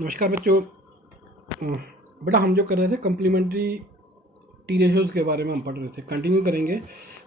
नमस्कार बच्चों। बेटा हम जो कर रहे थे कम्प्लीमेंट्री टी रेशियोज़ के बारे में हम पढ़ रहे थे, कंटिन्यू करेंगे।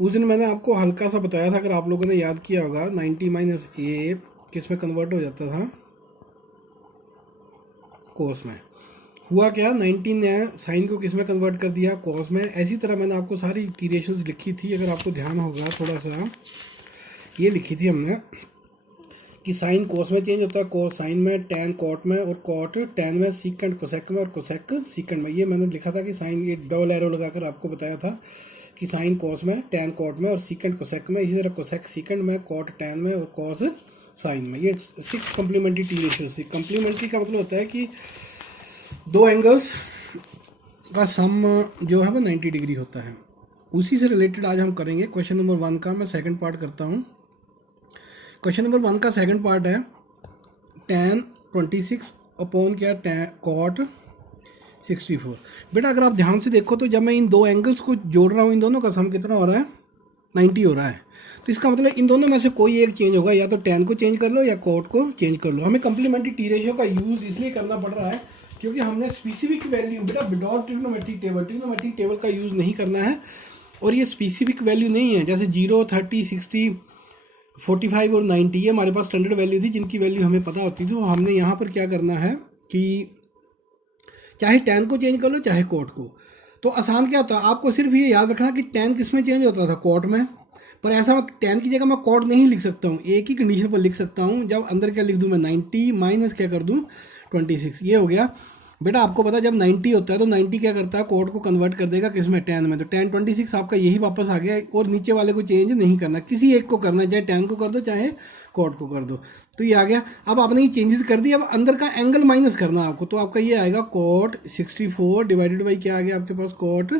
उस दिन मैंने आपको हल्का सा बताया था, अगर आप लोगों ने याद किया होगा, 90 माइनस ए किस में कन्वर्ट हो जाता था, कोस में। हुआ क्या, 19 ने साइन को किस में कन्वर्ट कर दिया, कॉस में। ऐसी तरह मैंने आपको सारी टी रेशियोज़ लिखी थी, अगर आपको ध्यान होगा थोड़ा सा, ये लिखी थी हमने कि साइन कोस में चेंज होता है, कोस साइन में, टैन कॉट में, और कॉट टैन में, सीकेंट कोसेक में, और कोसेक सीकेंट में। ये मैंने लिखा था कि साइन, ये डबल एरो लगाकर आपको बताया था कि साइन कोस में, टैन कॉट में, और सीकेंट कोसेक में। इसी तरह कोसेक सीकेंट में, कॉट टैन में, और कॉस साइन में। ये 6 कम्प्लीमेंट्री टी रेशियोज थी। कम्प्लीमेंट्री का मतलब होता है कि दो एंगल्स का सम जो है वो 90 डिग्री होता है। उसी से रिलेटेड आज हम करेंगे क्वेश्चन नंबर 1 का। मैं सेकंड पार्ट करता हूँ। क्वेश्चन नंबर 1 का सेकंड पार्ट है tan 26 अपॉन क्या, कॉट 64। बेटा अगर आप ध्यान से देखो तो जब मैं इन दो एंगल्स को जोड़ रहा हूँ, इन दोनों का सम कितना हो रहा है, 90 हो रहा है। तो इसका मतलब इन दोनों में से कोई एक चेंज होगा, या तो tan को चेंज कर लो या कॉट को चेंज कर लो। हमें कंप्लीमेंट्री टी रेशियो का यूज़ इसलिए करना पड़ रहा है क्योंकि हमने स्पेसिफिक वैल्यू, बेटा विदाउट ट्रिग्नोमेट्रिक टेबल का यूज़ नहीं करना है। और ये स्पेसिफिक वैल्यू नहीं है, जैसे 0, 30, 60, 45 और 90, ये हमारे पास स्टैंडर्ड वैल्यू थी जिनकी वैल्यू हमें पता होती थी। तो हमने यहाँ पर क्या करना है कि चाहे टैन को चेंज कर लो चाहे कोट को। तो आसान क्या होता है, आपको सिर्फ ये याद रखना कि टैन किस में चेंज होता था, कोट में। पर ऐसा मैं टैन की जगह मैं कोट नहीं लिख सकता हूँ, एक ही कंडीशन पर लिख सकता हूँ, जब अंदर क्या लिख दूँ मैं, 90 माइनस क्या कर दूँ, 26। ये हो गया। बेटा आपको पता जब 90 होता है तो 90 क्या करता है, कोड को कन्वर्ट कर देगा किस में, टैन में। तो टैन 26 आपका यही वापस आ गया, और नीचे वाले को चेंज नहीं करना, किसी एक को करना, चाहे टैन को कर दो चाहे कोड को कर दो। तो ये आ गया। अब आपने ये चेंजेस कर दिया, अब अंदर का एंगल माइनस करना आपको। तो आपका ये आएगा कोट 64 डिवाइडेड बाई क्या आ गया आपके पास, कोट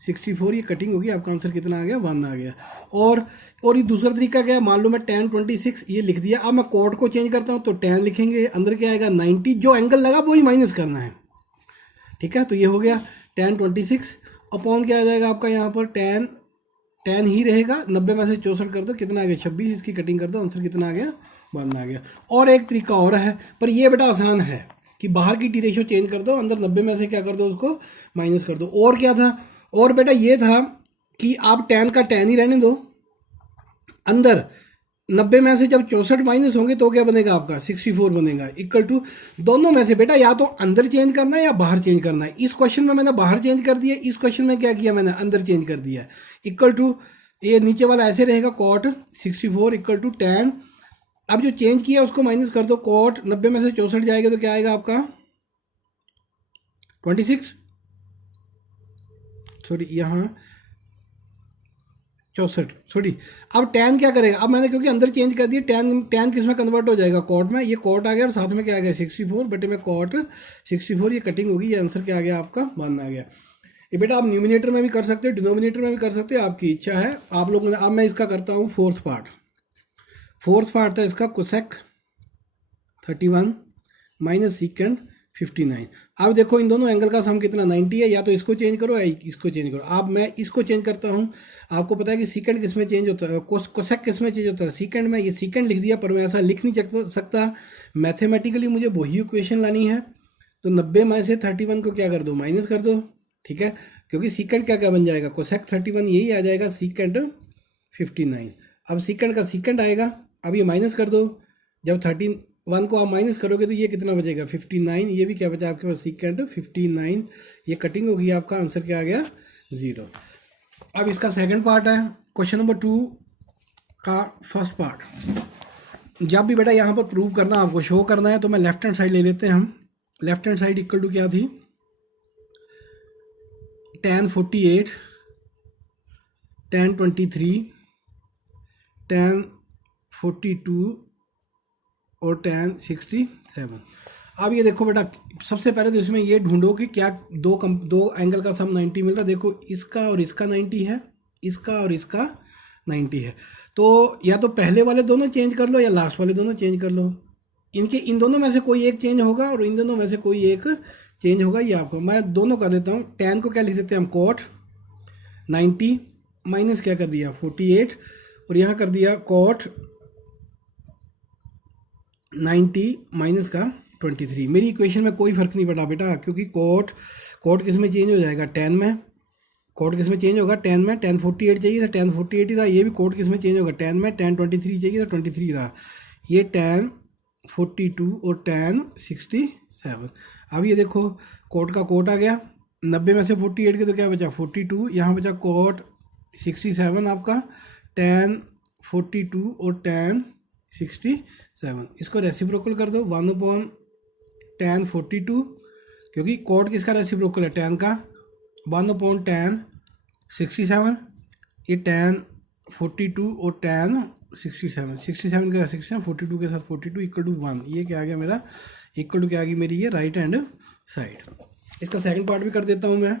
64। ये कटिंग होगी, आपका आंसर कितना आ गया, 1 आ गया। और ये दूसरा तरीका क्या है, मान लो मैं टैन 26 ये लिख दिया। अब मैं कोड को चेंज करता हूँ तो टैन लिखेंगे, अंदर क्या आएगा 90, जो एंगल लगा वही माइनस करना है। ठीक है, तो ये हो गया टैन 26 अपॉन क्या आ जाएगा आपका यहाँ पर, टैन ही रहेगा। 90 में से 64 कर दो, कितना आ गया 26, इसकी कटिंग कर दो, आंसर कितना आ गया, 1 आ गया। और एक तरीका और है, पर ये बेटा आसान है कि बाहर की टी रेशियो चेंज कर दो, अंदर 90 में से क्या कर दो, उसको माइनस कर दो। और क्या था, और बेटा ये था कि आप टैन का टैन ही रहने दो, अंदर 90 में से जब 64 माइनस होंगे तो क्या बनेगा आपका, 64 बनेगा, इक्वल टू दोनों में से बेटा या तो अंदर चेंज करना है या बाहर चेंज करना है। इस क्वेश्चन में मैंने बाहर चेंज कर दिया, इस क्वेश्चन में क्या किया मैंने, अंदर चेंज कर दिया। इक्वल टू ये नीचे वाला ऐसे रहेगा, कॉट 64 इक्वल टू टैन। अब जो चेंज किया उसको माइनस कर दो, कॉट 90 में से 64 जाएगा तो क्या आएगा आपका 26, सॉरी यहाँ 64, सॉरी। अब टैन क्या करेगा, अब मैंने क्योंकि अंदर चेंज कर दिया, टैन किस में कन्वर्ट हो जाएगा, कॉट में। ये कॉट आ गया और साथ में क्या आ गया 64 बटे में कॉट 64। ये कटिंग होगी, ये आंसर क्या आ गया आपका 1 आ गया। ये बेटा आप न्यूमिनेटर में भी कर सकते हो, डिनोमिनेटर में भी कर सकते हो, आपकी इच्छा है आप लोगों ने। अब मैं इसका करता हूँ फोर्थ पार्ट था इसका, कोसेक 31 माइनस सीकेंड 59। अब देखो इन दोनों एंगल का सम कितना, 90 है। या तो इसको चेंज करो या इसको चेंज करो। अब मैं इसको चेंज करता हूँ। आपको पता है कि सीकेंड किस में चेंज होता है, कोसेक किस में चेंज होता है, सीकेंड में। ये सीकेंड लिख दिया, पर मैं ऐसा लिख नहीं सकता, मैथमेटिकली मुझे वही इक्वेशन लानी है। तो 90 में से 31 को क्या कर दो, माइनस कर दो। ठीक है, क्योंकि सीकेंड क्या क्या बन जाएगा, कोसेक 31 यही आ जाएगा, सीकेंड 59। अब सीकेंड का सीकेंड आएगा, अब ये माइनस कर दो। जब 31 को आप माइनस करोगे तो ये कितना बचेगा 59। ये भी क्या बचा आपके पास, सीकेंड 59। ये कटिंग होगी, आपका आंसर क्या आ गया 0। अब इसका सेकंड पार्ट है क्वेश्चन नंबर 2 का फर्स्ट पार्ट। जब भी बेटा यहाँ पर प्रूव करना, आपको शो करना है, तो मैं लेफ्ट हैंड साइड ले लेते हैं हम। Left hand side equal to क्या थी, टैन 48, टैन 23, टैन 42 और टैन 67। अब ये देखो बेटा, सबसे पहले तो इसमें ये ढूंढो कि क्या दो एंगल का सम 90 मिल रहा है। देखो इसका और इसका 90 है, इसका और इसका 90 है। तो या तो पहले वाले दोनों चेंज कर लो या लास्ट वाले दोनों चेंज कर लो। इन दोनों में से कोई एक चेंज होगा और इन दोनों में से कोई एक चेंज होगा। ये आपको मैं दोनों कर देता हूँ। टैन को क्या लिख देते हैं हम, कोट 90 माइनस क्या कर दिया 48, और यहाँ कर दिया कोट 90 माइनस का 23। मेरी इक्वेशन में कोई फ़र्क नहीं पड़ा बेटा, क्योंकि कोट किस में चेंज हो जाएगा, टेन में। कोट किस में चेंज होगा, टेन में। टेन 48 चाहिए तो टेन 48 ही रहा। ये भी कोट किस में चेंज होगा, टेन में। टेन 23 चाहिए तो 23 रहा। ये टेन 42 और टेन 67। अब ये देखो कोट का कोट आ गया, 90 में से 48 के तो क्या बचा 42, यहाँ बचा कोट 67 आपका, टेन 42 और टेन 67। इसको रेसिप्रोकल कर दो 1/tan 42, क्योंकि कोट किसका रेसिप्रोकल है, टेन का। 1/tan 67, ये tan 42 और tan 67, 67 के साथ 67, 42 के साथ 42 इक्वल टू 1। ये क्या आ गया मेरा, इक्वल टू क्या आ गई मेरी ये राइट हैंड साइड। इसका सेकंड पार्ट भी कर देता हूँ मैं।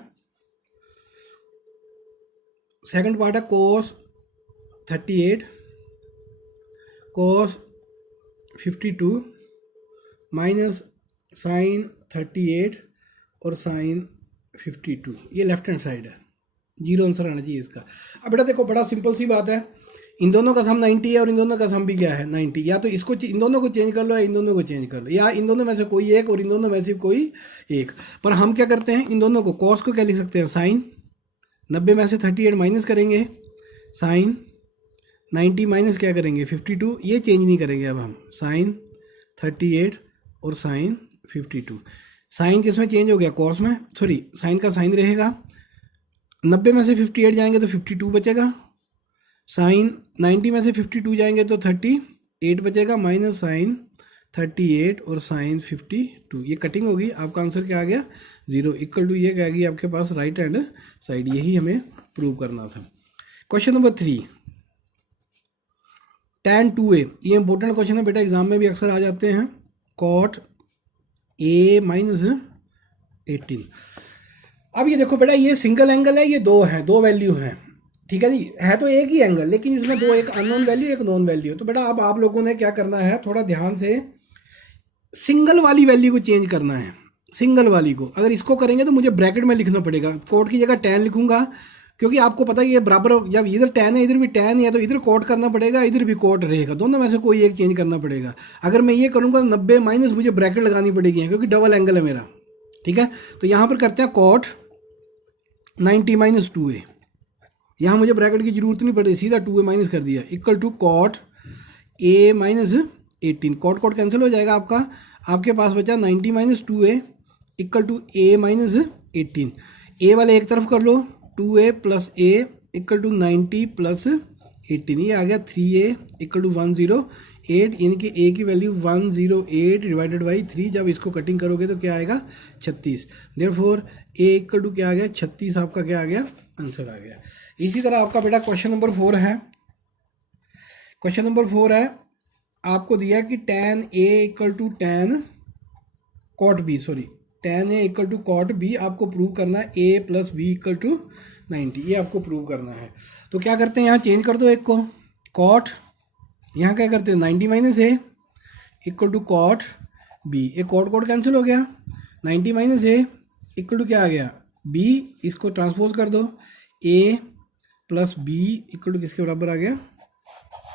सेकंड पार्ट है cos 38 cos 52 माइनस sin 38 और sin 52। ये लेफ्ट हैंड साइड है, जीरो आंसर आना चाहिए इसका। अब बेटा देखो बड़ा सिंपल सी बात है, इन दोनों का सम 90 है और इन दोनों का सम भी क्या है 90। या तो इसको इन दोनों को चेंज कर लो या इन दोनों को चेंज कर लो, या इन दोनों में से कोई एक और इन दोनों में से कोई एक। पर हम क्या करते हैं, इन दोनों को कॉस को क्या लिख सकते हैं, साइन। 90 में से 38 माइनस करेंगे, साइन 90 माइनस क्या करेंगे 52। ये चेंज नहीं करेंगे अब हम, साइन 38 और साइन 52। साइन किस में चेंज हो गया, कॉस में, सॉरी साइन का साइन रहेगा। 90 में से 58 जाएंगे तो 52 बचेगा, साइन 90 में से 52 जाएंगे तो 38 बचेगा, माइनस साइन 38 और साइन 52। ये कटिंग होगी, आपका आंसर क्या आ गया 0 इक्वल टू ये क्या आ गई आपके पास राइट हैंड साइड। यही हमें प्रूव करना था। क्वेश्चन नंबर 3 tan 2a, ये इंपॉर्टेंट क्वेश्चन है बेटा, एग्जाम में भी अक्सर आ जाते हैं। cot a minus 18। अब ये देखो बेटा, ये सिंगल एंगल है, ये दो है, दो वैल्यू हैं, ठीक है जी, है तो एक ही एंगल, लेकिन इसमें दो, एक अननोन वैल्यू एक नोन वैल्यू। तो बेटा अब आप लोगों ने क्या करना है, थोड़ा ध्यान से सिंगल वाली वैल्यू को चेंज करना है। सिंगल वाली को अगर इसको करेंगे तो मुझे ब्रैकेट में लिखना पड़ेगा, कोट की जगह tan लिखूंगा, क्योंकि आपको पता है ये बराबर, जब इधर tan है इधर भी tan है, तो इधर कोट करना पड़ेगा, इधर भी कोट रहेगा, दोनों में से कोई एक चेंज करना पड़ेगा। अगर मैं ये करूँगा 90 माइनस मुझे ब्रैकेट लगानी पड़ेगी, क्योंकि डबल एंगल है मेरा, ठीक है। तो यहाँ पर करते हैं कोट 90 माइनस 2a, यहाँ मुझे ब्रैकेट की जरूरत नहीं पड़ी, सीधा 2a माइनस कर दिया, equal to cot a minus 18। Cot cot cancel हो जाएगा आपका, आपके पास बचा 90 minus 2a equal to a minus 18। a वाले एक तरफ कर लो, 2a plus a equal to 90 plus 18। ये आ गया 3a इक्वल टू 108, यानी कि a की वैल्यू 108 डिवाइडेड बाई 3। जब इसको कटिंग करोगे तो क्या आएगा 36। देयरफॉर a इक्वल टू क्या आ गया 36, आपका क्या आ गया आंसर आ गया। इसी तरह आपका बेटा क्वेश्चन नंबर 4 है। क्वेश्चन नंबर 4 है, आपको दिया कि tan a equal to tan cot b, sorry tan a equal to cot b आपको प्रूव करना है, a plus b equal to 90, ये आपको प्रूव करना है। तो क्या करते हैं, यहाँ चेंज कर दो एक को, cot, यहाँ क्या करते हैं 90 minus a equal to cot b, एक cot cot कैंसिल हो गया, 90 माइनस a इक्वल टू क्या आ गया b, इसको ट्रांसपोज कर दो, a plus b equal to किसके बराबर आ गया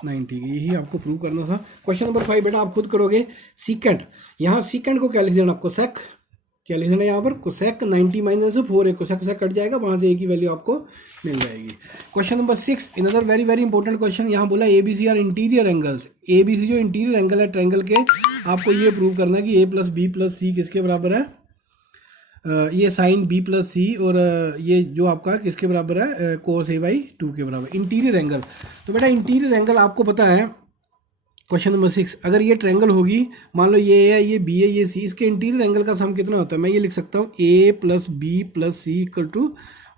90। यही आपको प्रूव करना था। क्वेश्चन नंबर 5 बेटा आप खुद करोगे। सीकेंड, यहाँ सीकेंड को क्या लिख देना, कोसेक, क्या लिख देना यहाँ पर कोसेक 90 माइनस 4, कोसेक कोसेक कट जाएगा, वहाँ से एक ही वैल्यू आपको मिल जाएगी। Question number 6, another very very important question, यहाँ बोला ABC are interior angles. ABC जो इंटीरियर एंगल है ट्रायंगल के, आपको ये प्रूव करना है कि a plus b plus c किसके बराबर है, ये साइन b प्लस सी, और ये जो आपका किसके बराबर है कोस a बाई 2 के बराबर, इंटीरियर एंगल। तो बेटा इंटीरियर एंगल आपको पता है, क्वेश्चन नंबर 6, अगर ये ट्रायंगल होगी, मान लो ये है, ये b है, ये c, इसके इंटीरियर एंगल का सम कितना होता है, मैं ये लिख सकता हूँ a plus b plus c equal to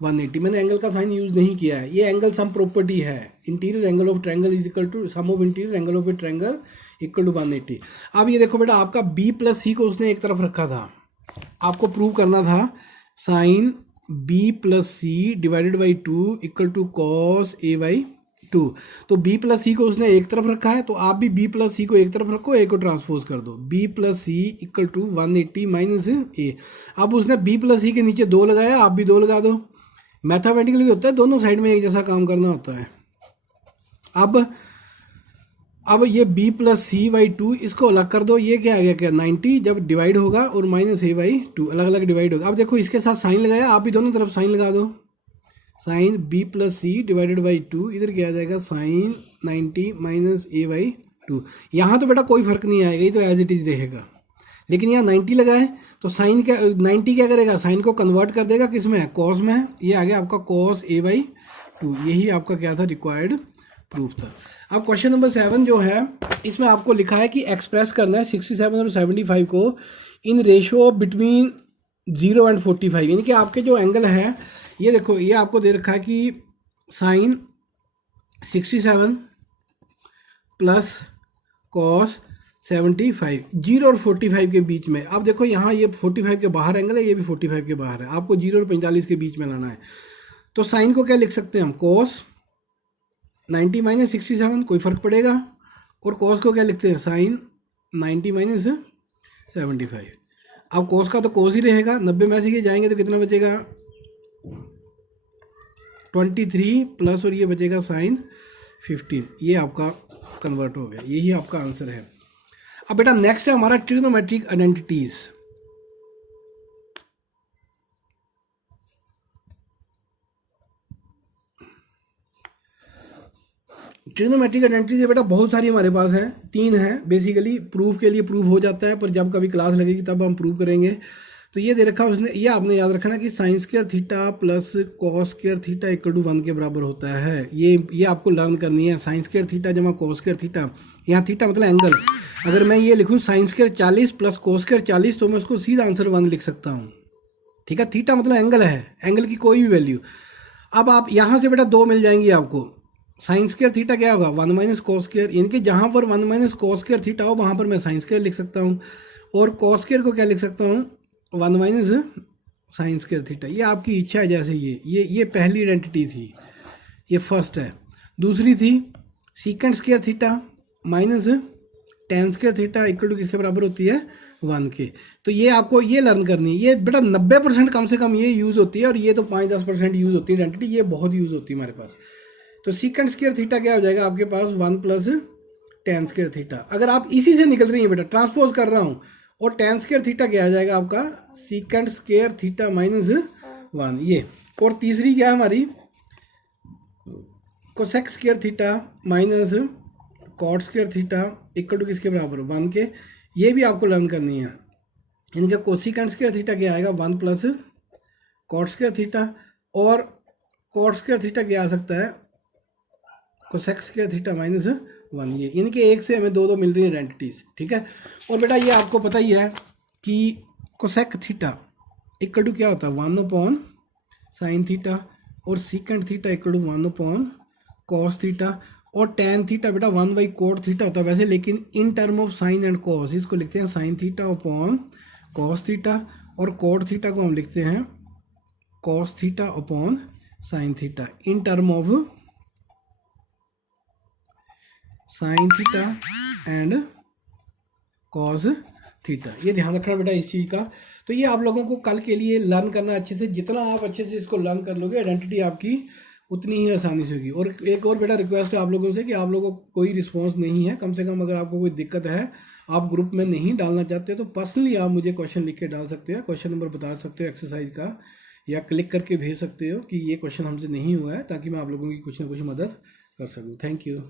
180। मैंने एंगल का साइन यूज़ नहीं किया है, ये एंगल सम प्रॉपर्टी है, interior angle of triangle is equal to sum of interior angle of a triangle equal to 180। अब ये देखो बेटा, आपका b प्लस सी को उसने एक तरफ रखा था, आपको प्रूव करना था sine b plus c divided by 2 equal to cos a by 2। तो b प्लस सी को उसने एक तरफ रखा है, तो आप भी b प्लस सी को एक तरफ रखो, a को ट्रांसपोज कर दो, b plus c equal to 180 minus a। अब उसने b प्लस सी के नीचे 2 लगाया, आप भी 2 लगा दो। मैथमेटिकली होता है, दोनों साइड में एक जैसा काम करना होता है। अब अब ये b plus c by two इसको अलग कर दो, ये क्या आ गया, क्या 90 जब डिवाइड होगा और माइनस a बाई टू अलग अलग डिवाइड होगा। अब देखो इसके साथ साइन लगाया, आप भी दोनों तरफ साइन लगा दो, sine b plus c divided by two, इधर क्या आ जाएगा sine 90 minus a by two. यहाँ तो बेटा कोई फर्क नहीं आएगा, ये तो एज इट इज रहेगा, लेकिन यहाँ 90 लगा है तो साइन क्या 90 क्या करेगा, साइन को कन्वर्ट कर देगा किस में, कॉस में। ये आ गया आपका कॉस a बाई टू, यही आपका क्या था, रिक्वायर्ड प्रूफ था। अब क्वेश्चन नंबर 7 जो है इसमें आपको लिखा है कि एक्सप्रेस करना है 67 और 75 को in ratio of between 0 and 45, यानी कि आपके जो एंगल है, ये देखो ये आपको दे रखा है कि साइन 67 प्लस कॉस 75 0 और 45 के बीच में। अब देखो यहाँ ये 45 के बाहर एंगल है, ये भी 45 के बाहर है, आपको 0 और 45 के बीच में लाना है। तो साइन को क्या लिख सकते हैं हम, कॉस 90 माइनस 67, कोई फर्क पड़ेगा, और कॉस को क्या लिखते हैं, साइन 90 माइनस 75। अब कॉस का तो कॉस ही रहेगा, 90 में से ये जाएंगे तो कितना बचेगा 23 प्लस, और ये बचेगा साइन 15, ये आपका कन्वर्ट हो गया, यही आपका आंसर है। अब बेटा नेक्स्ट है हमारा ट्रिग्नोमेट्रिक आइडेंटिटीज। ट्रिग्नोमेट्रिक आइडेंटिटीज बेटा बहुत सारी हमारे पास हैं, 3 हैं बेसिकली, प्रूफ के लिए प्रूफ हो जाता है, पर जब कभी क्लास लगेगी तब हम प्रूव करेंगे। तो ये दे रखा है उसने, ये आपने याद रखना कि sine square theta plus cos square theta equal to 1 के बराबर होता है। ये आपको लर्न करनी है, साइन स्क्वायर थीटा जमा कॉस स्क्वायर थीटा, यहाँ थीटा मतलब एंगल। अगर मैं ये लिखूँ sine square 40 plus cos square 40 तो मैं उसको सीधा आंसर 1 लिख सकता हूँ, ठीक है। थीटा मतलब एंगल है, एंगल की कोई भी वैल्यू। अब आप यहाँ से बेटा 2 मिल जाएंगी आपको, साइन स्क्वायर थीटा क्या होगा 1 माइनस कॉस स्क्वायर, यानी कि जहाँ पर 1 माइनस कॉस स्क्वायर थीटा हो वहाँ पर मैं साइन स्क्वायर लिख सकता हूँ, और कॉस स्क्वायर को क्या लिख सकता हूँ 1 माइनस साइन स्क्वायर थीटा। ये आपकी इच्छा है, जैसे ये पहली आइडेंटिटी थी, ये फर्स्ट है। दूसरी थी secant square theta minus tan square theta equal to किसके बराबर होती है 1 के। तो ये आपको ये लर्न करनी है, ये बेटा 90% कम से कम ये यूज़ होती है, और ये तो 5-10% यूज़ होती है आइडेंटिटी, ये बहुत यूज़ होती है हमारे पास। तो सीकेंट स्क्वायर थीटा क्या हो जाएगा आपके पास 1 प्लस टेन स्क्वायर थीटा। अगर आप इसी से निकल रही हैं बेटा, ट्रांसपोज कर रहा हूँ, और टेन स्क्वायर थीटा क्या आ जाएगा आपका सीकेंट स्क्वायर थीटा माइनस 1 ये। और तीसरी क्या है हमारी cosec square theta minus cot square theta equal to किसके बराबर 1 के। ये भी आपको लर्न करनी है, इनका कोसिकेंट स्क्वायर थीटा क्या आएगा 1 प्लस कॉट स्क्वायर थीटा, और कॉट स्क्वायर थीटा क्या आ सकता है कोसेक स्क्वायर थीटा माइनस 1 ये, यानी कि एक से हमें 2 मिल रही है आइडेंटिटीज, ठीक है। और बेटा ये आपको पता ही है कि कोसेक थीटा इक्वल टू क्या होता है 1 अपॉन साइन थीटा, और secant theta equal to 1 upon cos theta, और टेन थीटा बेटा 1 बाई कोट थीटा होता है वैसे, लेकिन in term of sine and cos इसको लिखते हैं sine theta upon cos theta, और कोट थीटा को हम लिखते हैं cos theta upon sine theta in term of sine theta and cos theta. ये ध्यान रखना बेटा इस चीज़ का। तो ये आप लोगों को कल के लिए लर्न करना अच्छे से, जितना आप अच्छे से इसको लर्न कर लोगे आइडेंटिटी आपकी उतनी ही आसानी से होगी। और एक और बेटा रिक्वेस्ट है आप लोगों से कि आप लोगों को कोई रिस्पांस नहीं है, कम से कम अगर आपको कोई दिक्कत है, आप ग्रुप में नहीं डालना चाहते तो पर्सनली आप मुझे क्वेश्चन लिख के डाल सकते हैं, क्वेश्चन नंबर बता सकते हो एक्सरसाइज का, या क्लिक करके भेज सकते हो कि ये क्वेश्चन हमसे नहीं हुआ है, ताकि मैं आप लोगों की कुछ ना कुछ मदद कर सकूँ। Thank you.